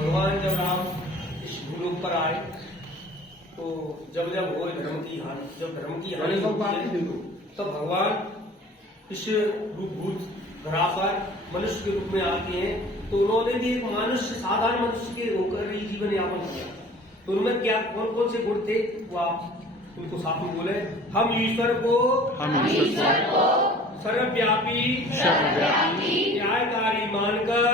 भगवान जब राम इस भूलोक पर आए तो जब जब हो धर्म की हानि, जब धर्म की हानि होती है तो भगवान इस रूपभूत धरा पर मनुष्य के रूप में आते हैं। तो उन्होंने भी एक मनुष्य, साधारण मनुष्य के होकर ही जीवन यापन किया। तो उनमें क्या कौन कौन से गुण थे वो आप उनको साथ में बोले। हम ईश्वर को सर्वव्यापी न्यायकारी मानकर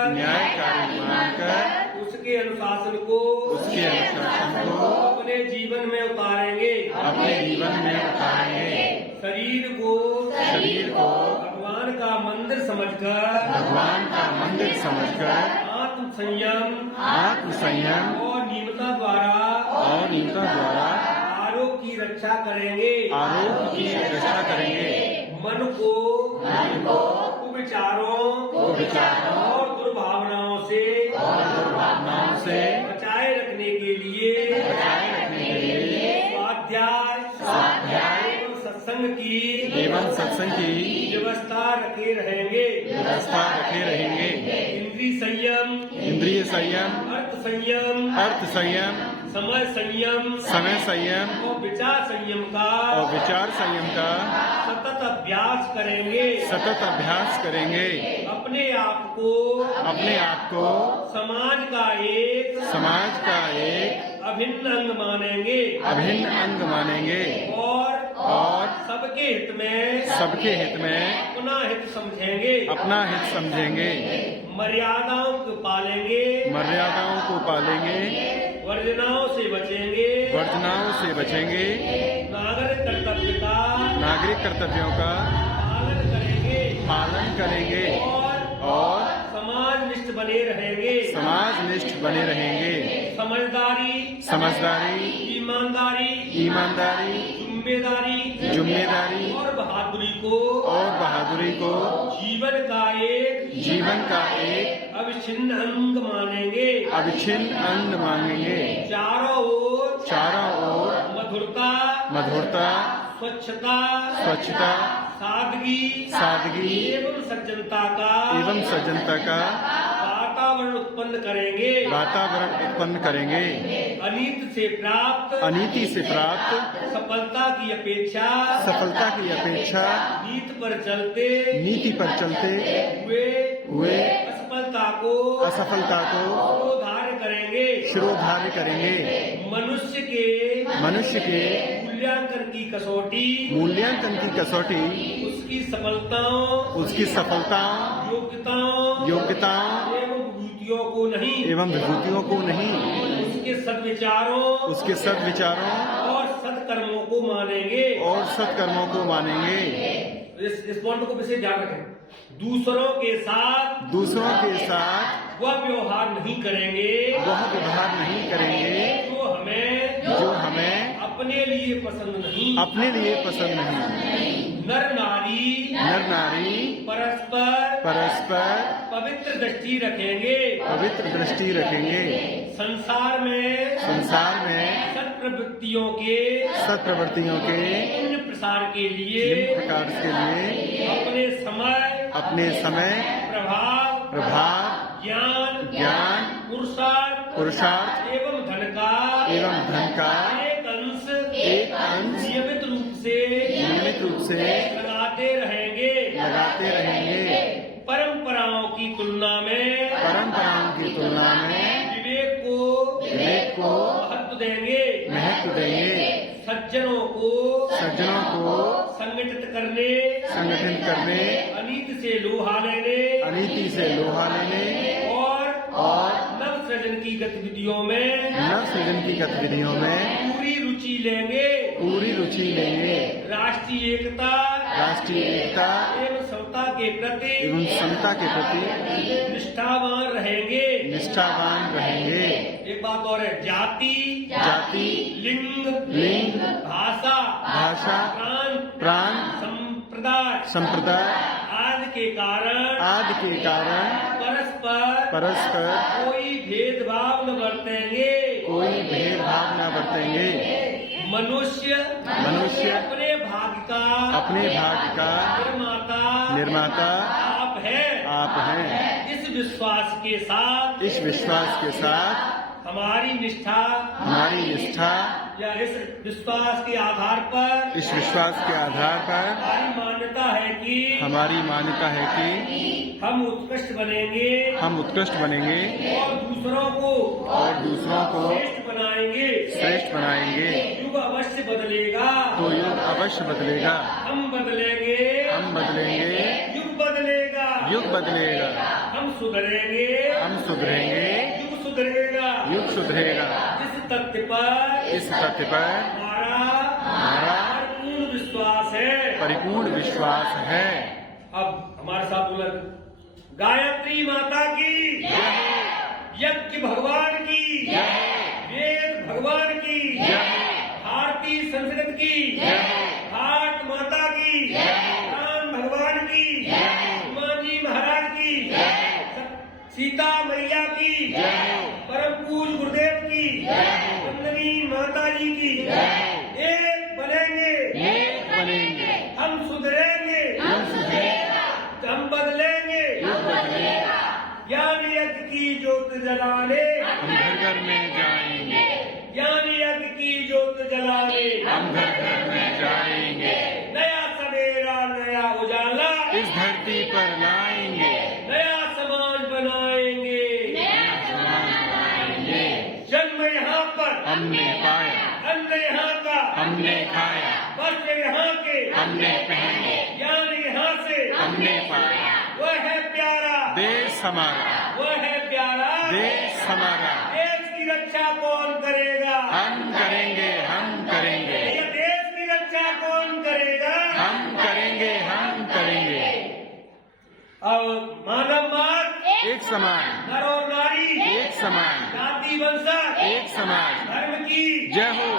उसके अनुशासन को अपने जीवन में उतारेंगे। शरीर को भगवान का मंदिर समझकर आत्म संयम और नियमता द्वारा आरोग्य की रक्षा करेंगे। मन को कुविचारों और दुर्भावनाओं से बचाए रखने के लिए स्वाध्याय एवं सत्संग की व्यवस्था रखे रहेंगे। इंद्रिय संयम, अर्थ संयम, समय संयम और विचार संयम का सतत अभ्यास करेंगे। अपने आप को समाज का एक अभिन्न अंग मानेंगे और सबके हित में अपना हित समझेंगे। मर्यादाओं को पालेंगे, वर्जनाओं से बचेंगे, नागरिक कर्तव्यों का पालन करेंगे और समाजनिष्ठ बने रहेंगे। समझदारी, ईमानदारी, जिम्मेदारी और बहादुरी को जीवन का एक अविच्छिन्न अंग मानेंगे। चारों ओर मधुरता, स्वच्छता, सादगी एवं सज्जनता का वातावरण उत्पन्न करेंगे। अनीति से प्राप्त सफलता की अपेक्षा नीति पर चलते हुए असफलता को शिरोधार्य करेंगे। मनुष्य के मूल्यांकन की कसौटी उसकी सफलताओं, योग्यताओं एवं विभूतियों को नहीं, उसके सद्विचारों और सत्कर्मों को मानेंगे। इस पॉइंट को विशेष ध्यान रखें। दूसरों के साथ वह व्यवहार नहीं करेंगे जो हमें अपने लिए पसंद नहीं। नर नारी परस्पर पवित्र दृष्टि रखेंगे। संसार में सत्प्रवृत्तियों के पुण्य प्रसार के लिए अपने समय प्रभाव ज्ञान पुरुषार्थ एवं धन का एक अंश नियमित रूप से लगाते रहेंगे। परंपराओं की तुलना में विवेक को महत्व देंगे। सज्जनों को संगठित करने, अनीति से लोहा लेने और नव सृजन की गतिविधियों में पूरी रुचि लेंगे। राष्ट्रीय एकता एवं समता के प्रति निष्ठावान रहेंगे। एक बात और है, जाति लिंग भाषा प्राण संप्रदाय आदि के कारण परस्पर कोई भेदभाव न बरतेंगे। मनुष्य अपने भाग्य का निर्माता आप आप हैं। इस विश्वास के साथ इस विश्वास के साथ हमारी निष्ठा या इस विश्वास के आधार पर इस विश्वास के आधार पर हमारी मान्यता है कि हम उत्कृष्ट बनेंगे और दूसरों को श्रेष्ठ बनाएंगे। युग अवश्य बदलेगा तो युग अवश्य बदलेगा। हम बदलेंगे युग बदलेगा। हम सुधरेंगे युग सुधरेगा। इस तथ्य पर हमारा परिपूर्ण विश्वास है। अब हमारे साथ बोला, गायत्री माता की, यज्ञ भगवान की, वेद भगवान की, भारतीय संस्कृत की, भारत माता की, राम भगवान की, हनुमान जी महाराज की, सीता मैया की, परम पूज्य गुरुदेव की, वंदनी माता जी की, एक बनेंगे हम सुधरेंगे हम बदलेंगे। ज्ञान यज्ञ की ज्योत जलाने हम घर में जाएंगे। ज्ञान यज्ञ की ज्योत जलाने हम घर में जाएंगे। नया सवेरा नया उजाला इस धरती पर लाएंगे। नया समाज बनाएंगे। जन्म यहाँ पर हमने पाया, अन्न यहाँ का हमने खाया, वस्त्र यहाँ के हमने पहने, ज्ञान यहाँ से हमने पाया। वह है प्यारा देश हमारा, वह है प्यारा देश हमारा। देश की रक्षा कौन करेगा? हम करेंगे। ये देश की रक्षा कौन करेगा? हम करेंगे। अब मानव मात्र एक समान, नर और नारी एक समान, जाति वंशज एक समाज। धर्म की जय हो।